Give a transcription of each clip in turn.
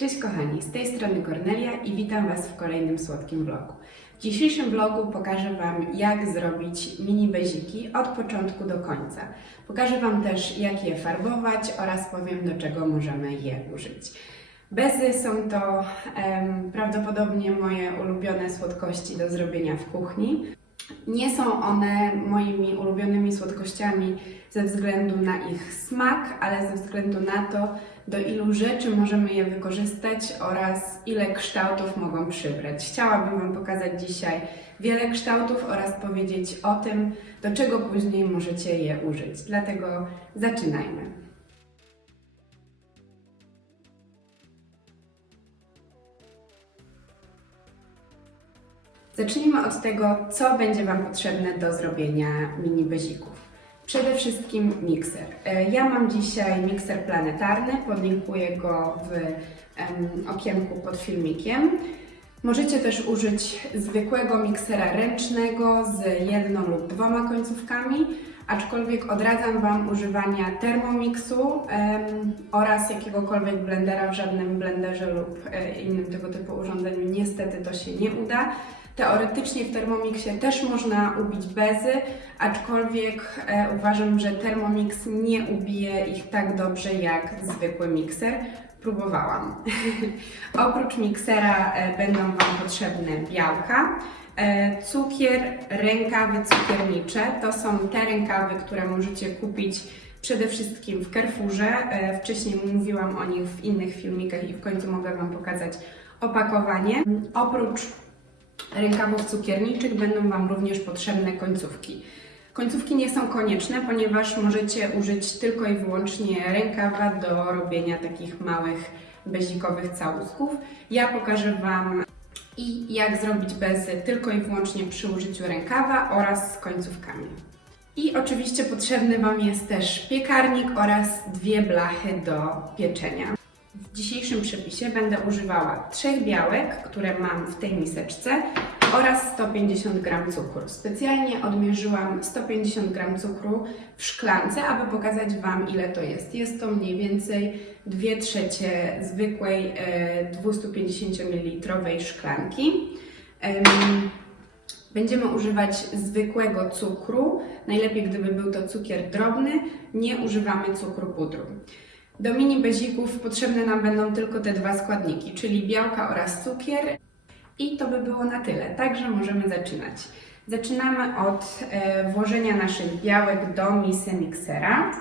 Cześć kochani, z tej strony Kornelia i witam Was w kolejnym słodkim vlogu. W dzisiejszym vlogu pokażę Wam, jak zrobić mini beziki od początku do końca. Pokażę Wam też, jak je farbować oraz powiem, do czego możemy je użyć. Bezy są to em, prawdopodobnie moje ulubione słodkości do zrobienia w kuchni. Nie są one moimi ulubionymi słodkościami ze względu na ich smak, ale ze względu na to, do ilu rzeczy możemy je wykorzystać oraz ile kształtów mogą przybrać. Chciałabym Wam pokazać dzisiaj wiele kształtów oraz powiedzieć o tym, do czego później możecie je użyć. Dlatego zaczynajmy. Zacznijmy od tego, co będzie Wam potrzebne do zrobienia mini bezików. Przede wszystkim mikser. E, Ja mam dzisiaj mikser planetarny, podlinkuję go w okienku pod filmikiem. Możecie też użyć zwykłego miksera ręcznego z jedną lub dwoma końcówkami, aczkolwiek odradzam Wam używania Thermomixu em, oraz jakiegokolwiek blendera w żadnym blenderze lub e, innym tego typu urządzeniu. Niestety to się nie uda. Teoretycznie w Thermomixie też można ubić bezy, aczkolwiek e, uważam, że Thermomix nie ubije ich tak dobrze jak zwykły mikser. Próbowałam. Oprócz miksera e, będą Wam potrzebne białka, e, cukier, rękawy cukiernicze. To są te rękawy, które możecie kupić przede wszystkim w Carrefourze. E, Wcześniej mówiłam o nich w innych filmikach i w końcu mogę Wam pokazać opakowanie. Oprócz rękawów cukierniczych będą Wam również potrzebne końcówki. Końcówki nie są konieczne, ponieważ możecie użyć tylko i wyłącznie rękawa do robienia takich małych bezikowych całusków. Ja pokażę Wam i jak zrobić bezy tylko i wyłącznie przy użyciu rękawa oraz z końcówkami. I oczywiście potrzebny Wam jest też piekarnik oraz dwie blachy do pieczenia. W dzisiejszym przepisie będę używała trzech białek, które mam w tej miseczce oraz 150 g cukru. Specjalnie odmierzyłam 150 g cukru w szklance, aby pokazać Wam ile to jest. Jest to mniej więcej 2 trzecie zwykłej e, 250 ml szklanki. Em, Będziemy używać zwykłego cukru, najlepiej gdyby był to cukier drobny, nie używamy cukru pudru. Do mini bezików potrzebne nam będą tylko te dwa składniki, czyli białka oraz cukier. I to by było na tyle, także możemy zaczynać. Zaczynamy od e, włożenia naszych białek do misy miksera.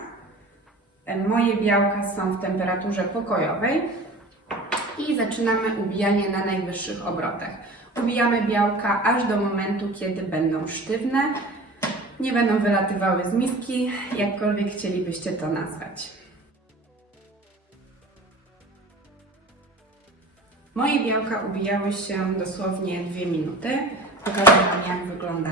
E, moje białka są w temperaturze pokojowej i zaczynamy ubijanie na najwyższych obrotach. Ubijamy białka aż do momentu, kiedy będą sztywne, nie będą wylatywały z miski, jakkolwiek chcielibyście to nazwać. Moje białka ubijały się dosłownie 2 minuty. Pokażę Wam, jak wygląda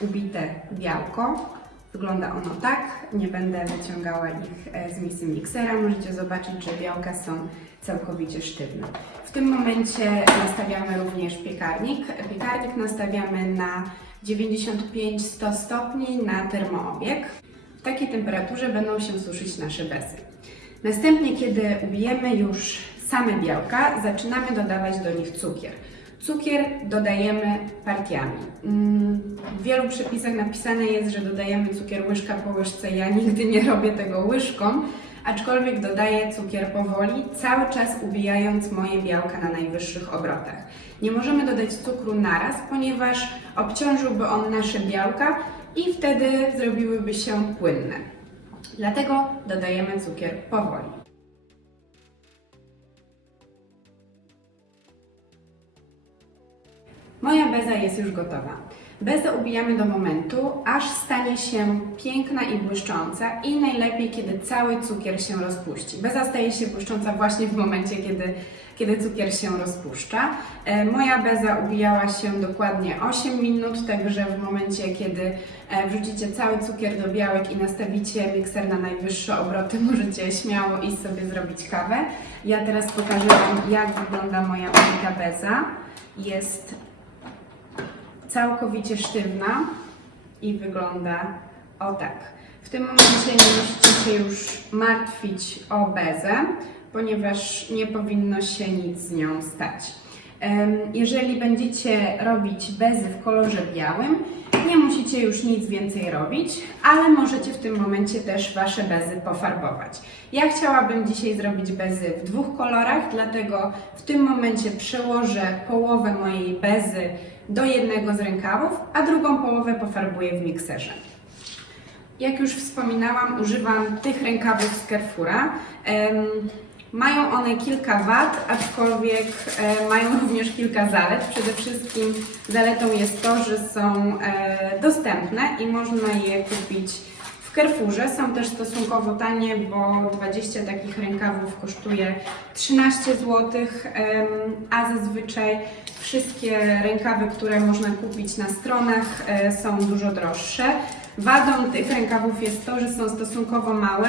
ubite białko. Wygląda ono tak. Nie będę wyciągała ich e, z misy miksera. Możecie zobaczyć, że białka są całkowicie sztywne. W tym momencie nastawiamy również piekarnik. Piekarnik nastawiamy na 95-100 stopni na termoobieg. W takiej temperaturze będą się suszyć nasze bezy. Następnie, kiedy ubijemy już same białka, zaczynamy dodawać do nich cukier. Cukier dodajemy partiami. Mm, W wielu przepisach napisane jest, że dodajemy cukier łyżka po łyżce. Ja nigdy nie robię tego łyżką, aczkolwiek dodaję cukier powoli, cały czas ubijając moje białka na najwyższych obrotach. Nie możemy dodać cukru naraz, ponieważ obciążyłby on nasze białka i wtedy zrobiłyby się płynne. Dlatego dodajemy cukier powoli. Moja beza jest już gotowa. Bezę ubijamy do momentu, aż stanie się piękna i błyszcząca i najlepiej, kiedy cały cukier się rozpuści. Beza staje się błyszcząca właśnie w momencie, kiedy, kiedy cukier się rozpuszcza. E, moja beza ubijała się dokładnie 8 minut, także w momencie, kiedy e, wrzucicie cały cukier do białek i nastawicie mikser na najwyższe obroty, możecie śmiało iść sobie zrobić kawę. Ja teraz pokażę Wam, jak wygląda moja beza. Jest całkowicie sztywna i wygląda o tak. W tym momencie nie musicie się już martwić o bezę, ponieważ nie powinno się nic z nią stać. Jeżeli będziecie robić bezy w kolorze białym, nie musicie już nic więcej robić, ale możecie w tym momencie też Wasze bezy pofarbować. Ja chciałabym dzisiaj zrobić bezy w dwóch kolorach, dlatego w tym momencie przełożę połowę mojej bezy do jednego z rękawów, a drugą połowę pofarbuję w mikserze. Jak już wspominałam, używam tych rękawów z Carrefoura. Mają one kilka wad, aczkolwiek e, mają również kilka zalet. Przede wszystkim zaletą jest to, że są e, dostępne i można je kupić w Carrefourze. Są też stosunkowo tanie, bo 20 takich rękawów kosztuje 13 zł, a zazwyczaj wszystkie rękawy, które można kupić na stronach, e, są dużo droższe. Wadą tych rękawów jest to, że są stosunkowo małe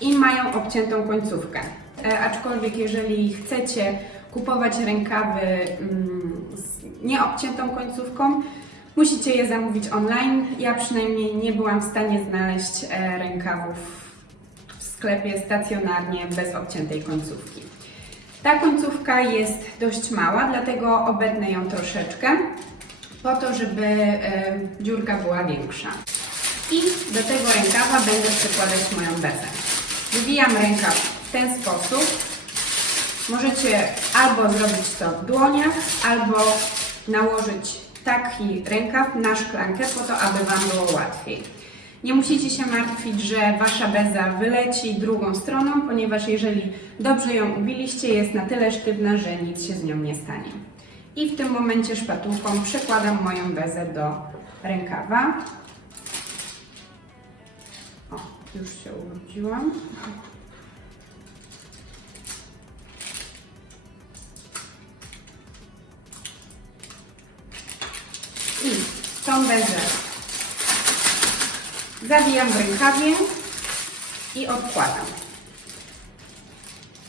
i mają obciętą końcówkę. E, aczkolwiek jeżeli chcecie kupować rękawy mm, z nieobciętą końcówką, musicie je zamówić online. Ja przynajmniej nie byłam w stanie znaleźć e, rękawów w sklepie stacjonarnie bez obciętej końcówki. Ta końcówka jest dość mała, dlatego obetnę ją troszeczkę, po to, żeby e, dziurka była większa. I do tego rękawa będę przykładać moją bezę. Wywijam rękaw w ten sposób. Możecie albo zrobić to w dłoniach, albo nałożyć taki rękaw na szklankę po to, aby Wam było łatwiej. Nie musicie się martwić, że Wasza beza wyleci drugą stroną, ponieważ jeżeli dobrze ją ubiliście, jest na tyle sztywna, że nic się z nią nie stanie. I w tym momencie szpatułką przekładam moją bezę do rękawa. O, już się urodziłam. I tą bezę zawijam w rękawie i odkładam.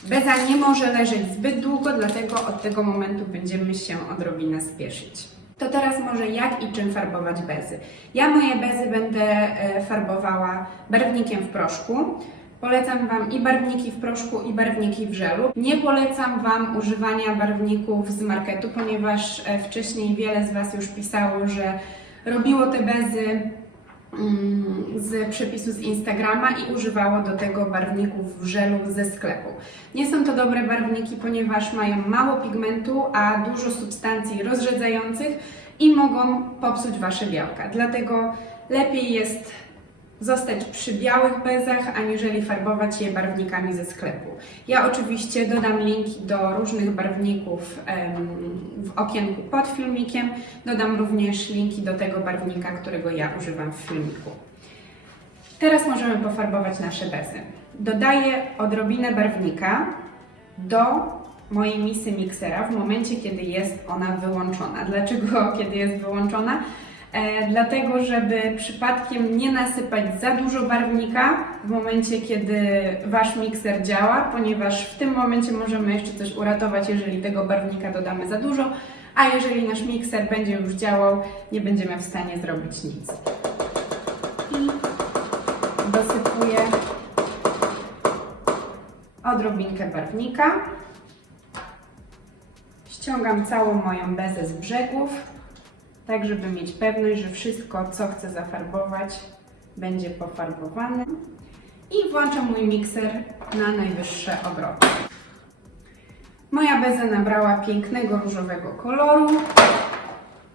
Beza nie może leżeć zbyt długo, dlatego od tego momentu będziemy się odrobinę spieszyć. To teraz może jak i czym farbować bezy. Ja moje bezy będę e, farbowała barwnikiem w proszku. Polecam Wam i barwniki w proszku, i barwniki w żelu. Nie polecam Wam używania barwników z marketu, ponieważ e, wcześniej wiele z Was już pisało, że robiło te bezy mm, z przepisu z Instagrama i używało do tego barwników w żelu ze sklepu. Nie są to dobre barwniki, ponieważ mają mało pigmentu, a dużo substancji rozrzedzających i mogą popsuć Wasze białka. Dlatego lepiej jest zostać przy białych bezach, aniżeli farbować je barwnikami ze sklepu. Ja oczywiście dodam linki do różnych barwników w okienku pod filmikiem. Dodam również linki do tego barwnika, którego ja używam w filmiku. Teraz możemy pofarbować nasze bezy. Dodaję odrobinę barwnika do mojej misy miksera w momencie, kiedy jest ona wyłączona. Dlaczego kiedy jest wyłączona? E, dlatego, żeby przypadkiem nie nasypać za dużo barwnika w momencie, kiedy Wasz mikser działa, ponieważ w tym momencie możemy jeszcze coś uratować, jeżeli tego barwnika dodamy za dużo, a jeżeli nasz mikser będzie już działał, nie będziemy w stanie zrobić nic. I dosypuję odrobinkę barwnika. Ściągam całą moją bezę z brzegów, tak żeby mieć pewność, że wszystko, co chcę zafarbować, będzie pofarbowane. I włączam mój mikser na najwyższe obroty. Moja beza nabrała pięknego różowego koloru.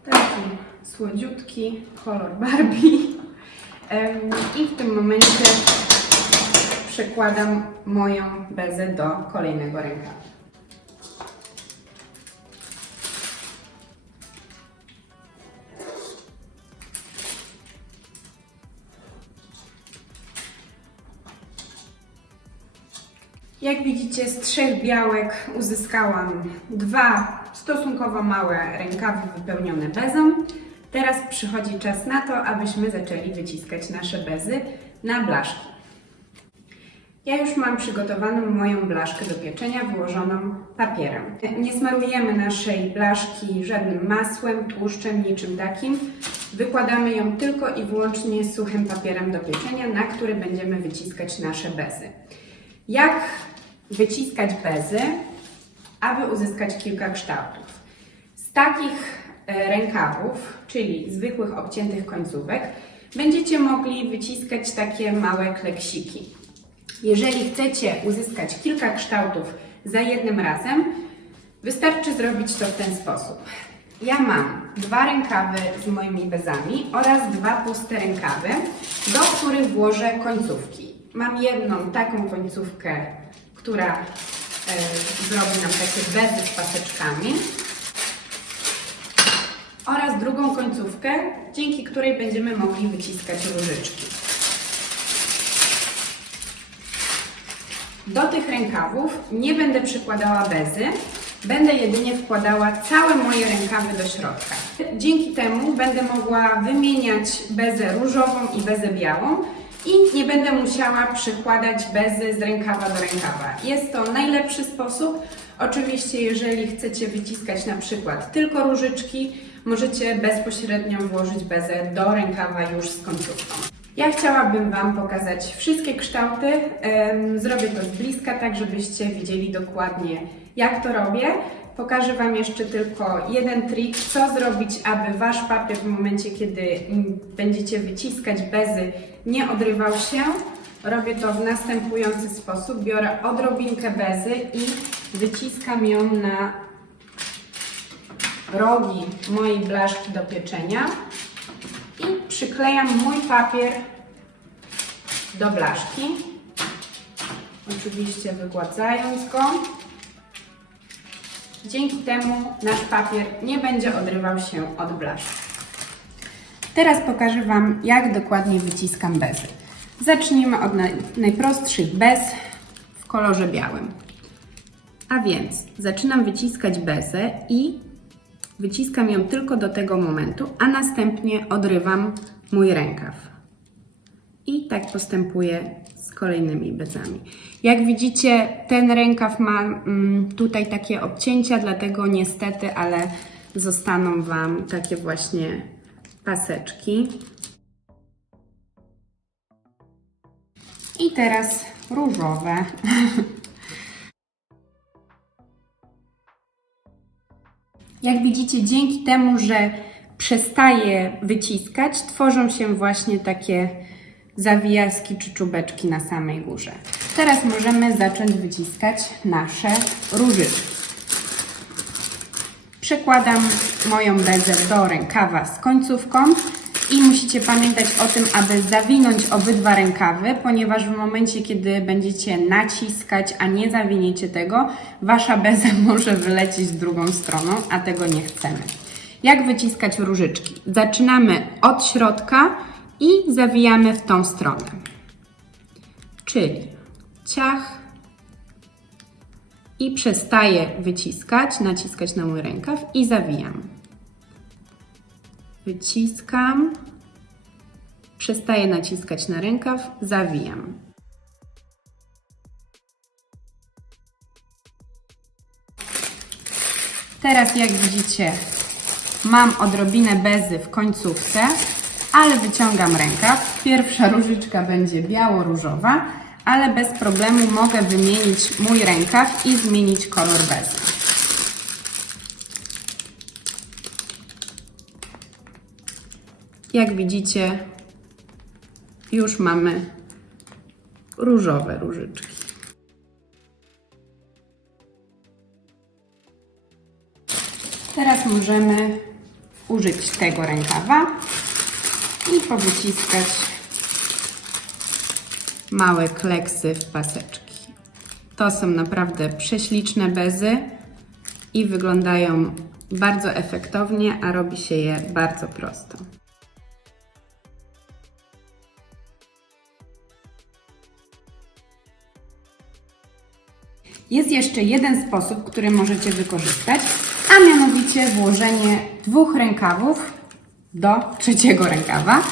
Taki słodziutki kolor Barbie. I w tym momencie przekładam moją bezę do kolejnego rękawa. Jak widzicie, z trzech białek uzyskałam dwa stosunkowo małe rękawy wypełnione bezą. Teraz przychodzi czas na to, abyśmy zaczęli wyciskać nasze bezy na blaszki. Ja już mam przygotowaną moją blaszkę do pieczenia wyłożoną papierem. Nie smarujemy naszej blaszki żadnym masłem, tłuszczem, niczym takim. Wykładamy ją tylko i wyłącznie suchym papierem do pieczenia, na który będziemy wyciskać nasze bezy. Jak wyciskać bezy, aby uzyskać kilka kształtów. Z takich e, rękawów, czyli zwykłych obciętych końcówek, będziecie mogli wyciskać takie małe kleksiki. Jeżeli chcecie uzyskać kilka kształtów za jednym razem, wystarczy zrobić to w ten sposób. Ja mam dwa rękawy z moimi bezami oraz dwa puste rękawy, do których włożę końcówki. Mam jedną taką końcówkę, która e, zrobi nam takie bezy z paseczkami oraz drugą końcówkę, dzięki której będziemy mogli wyciskać różyczki. Do tych rękawów nie będę przykładała bezy, będę jedynie wkładała całe moje rękawy do środka. Dzięki temu będę mogła wymieniać bezę różową i bezę białą i nie będę musiała przykładać bezy z rękawa do rękawa. Jest to najlepszy sposób. Oczywiście, jeżeli chcecie wyciskać na przykład tylko różyczki, możecie bezpośrednio włożyć bezę do rękawa już z końcówką. Ja chciałabym Wam pokazać wszystkie kształty. Zrobię to z bliska, tak żebyście widzieli dokładnie, jak to robię. Pokażę Wam jeszcze tylko jeden trik, co zrobić, aby Wasz papier w momencie, kiedy będziecie wyciskać bezy, nie odrywał się. Robię to w następujący sposób. Biorę odrobinkę bezy i wyciskam ją na rogi mojej blaszki do pieczenia i przyklejam mój papier do blaszki. Oczywiście wygładzając go. Dzięki temu nasz papier nie będzie odrywał się od blaszki. Teraz pokażę Wam, jak dokładnie wyciskam bezy. Zacznijmy od naj, najprostszych bez w kolorze białym. A więc zaczynam wyciskać bezę i wyciskam ją tylko do tego momentu, a następnie odrywam mój rękaw. I tak postępuję kolejnymi bezami. Jak widzicie, ten rękaw ma mm, tutaj takie obcięcia, dlatego niestety, ale zostaną Wam takie właśnie paseczki. I teraz różowe. Jak widzicie, dzięki temu, że przestaje wyciskać, tworzą się właśnie takie zawijaski czy czubeczki na samej górze. Teraz możemy zacząć wyciskać nasze różyczki. Przekładam moją bezę do rękawa z końcówką i musicie pamiętać o tym, aby zawinąć obydwa rękawy, ponieważ w momencie, kiedy będziecie naciskać, a nie zawiniecie tego, wasza beza może wylecieć drugą stroną, a tego nie chcemy. Jak wyciskać różyczki? Zaczynamy od środka i zawijamy w tą stronę. Czyli ciach, i przestaję wyciskać, naciskać na mój rękaw i zawijam. Wyciskam, przestaję naciskać na rękaw, zawijam. Teraz jak widzicie mam odrobinę bezy w końcówce, ale wyciągam rękaw. Pierwsza różyczka będzie biało-różowa, ale bez problemu mogę wymienić mój rękaw i zmienić kolor bezy. Jak widzicie, już mamy różowe różyczki. Teraz możemy użyć tego rękawa i powyciskać małe kleksy w paseczki. To są naprawdę prześliczne bezy i wyglądają bardzo efektownie, a robi się je bardzo prosto. Jest jeszcze jeden sposób, który możecie wykorzystać, a mianowicie włożenie dwóch rękawów do trzeciego rękawa.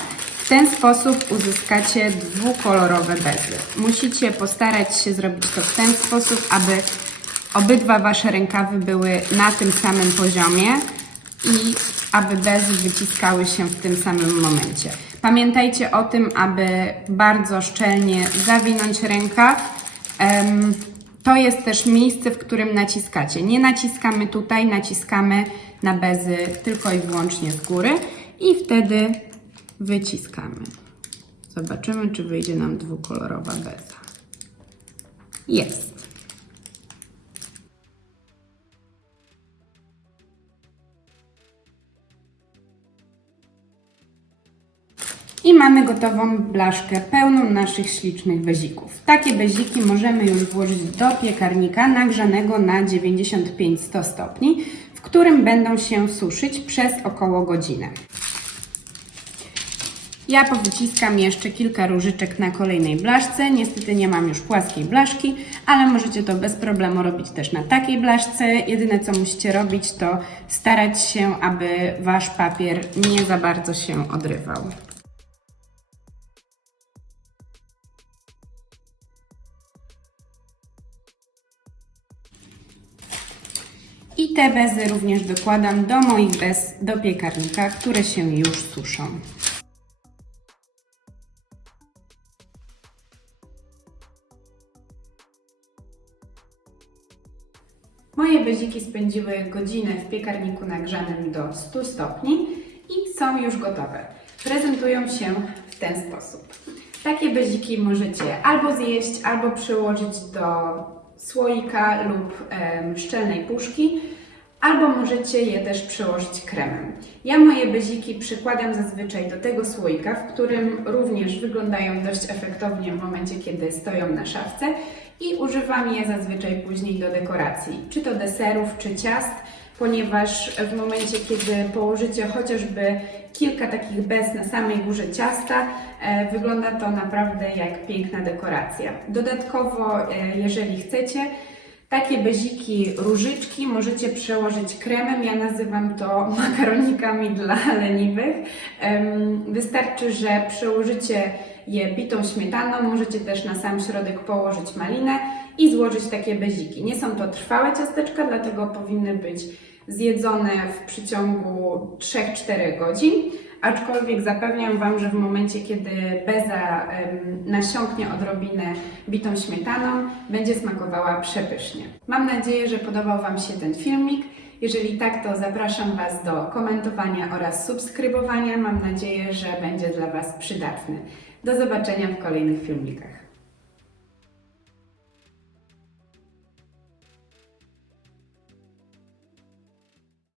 W ten sposób uzyskacie dwukolorowe bezy. Musicie postarać się zrobić to w ten sposób, aby obydwa Wasze rękawy były na tym samym poziomie i aby bezy wyciskały się w tym samym momencie. Pamiętajcie o tym, aby bardzo szczelnie zawinąć rękaw, To jest też miejsce, w którym naciskacie. Nie naciskamy tutaj, naciskamy na bezy tylko i wyłącznie z góry i wtedy wyciskamy. Zobaczymy, czy wyjdzie nam dwukolorowa beza. Jest. I mamy gotową blaszkę pełną naszych ślicznych bezików. Takie beziki możemy już włożyć do piekarnika nagrzanego na 95-100 stopni, w którym będą się suszyć przez około godzinę. Ja powyciskam jeszcze kilka różyczek na kolejnej blaszce. Niestety nie mam już płaskiej blaszki, ale możecie to bez problemu robić też na takiej blaszce. Jedyne co musicie robić to starać się, aby Wasz papier nie za bardzo się odrywał. I te bezy również dokładam do moich bez do piekarnika, które się już suszą. Moje beziki spędziły godzinę w piekarniku nagrzanym do 100 stopni i są już gotowe. Prezentują się w ten sposób. Takie beziki możecie albo zjeść, albo przyłożyć do słoika lub szczelnej puszki, albo możecie je też przełożyć kremem. Ja moje beziki przykładam zazwyczaj do tego słoika, w którym również wyglądają dość efektownie w momencie, kiedy stoją na szafce i używam je zazwyczaj później do dekoracji, czy to deserów, czy ciast, ponieważ w momencie, kiedy położycie chociażby kilka takich bez na samej górze ciasta, e, wygląda to naprawdę jak piękna dekoracja. Dodatkowo, e, jeżeli chcecie, takie beziki różyczki możecie przełożyć kremem. Ja nazywam to makaronikami dla leniwych. Wystarczy, że przełożycie je bitą śmietaną. Możecie też na sam środek położyć malinę i złożyć takie beziki. Nie są to trwałe ciasteczka, dlatego powinny być zjedzone w przeciągu 3-4 godzin. Aczkolwiek zapewniam Wam, że w momencie, kiedy beza nasiąknie odrobinę bitą śmietaną, będzie smakowała przepysznie. Mam nadzieję, że podobał Wam się ten filmik. Jeżeli tak, to zapraszam Was do komentowania oraz subskrybowania. Mam nadzieję, że będzie dla Was przydatny. Do zobaczenia w kolejnych filmikach.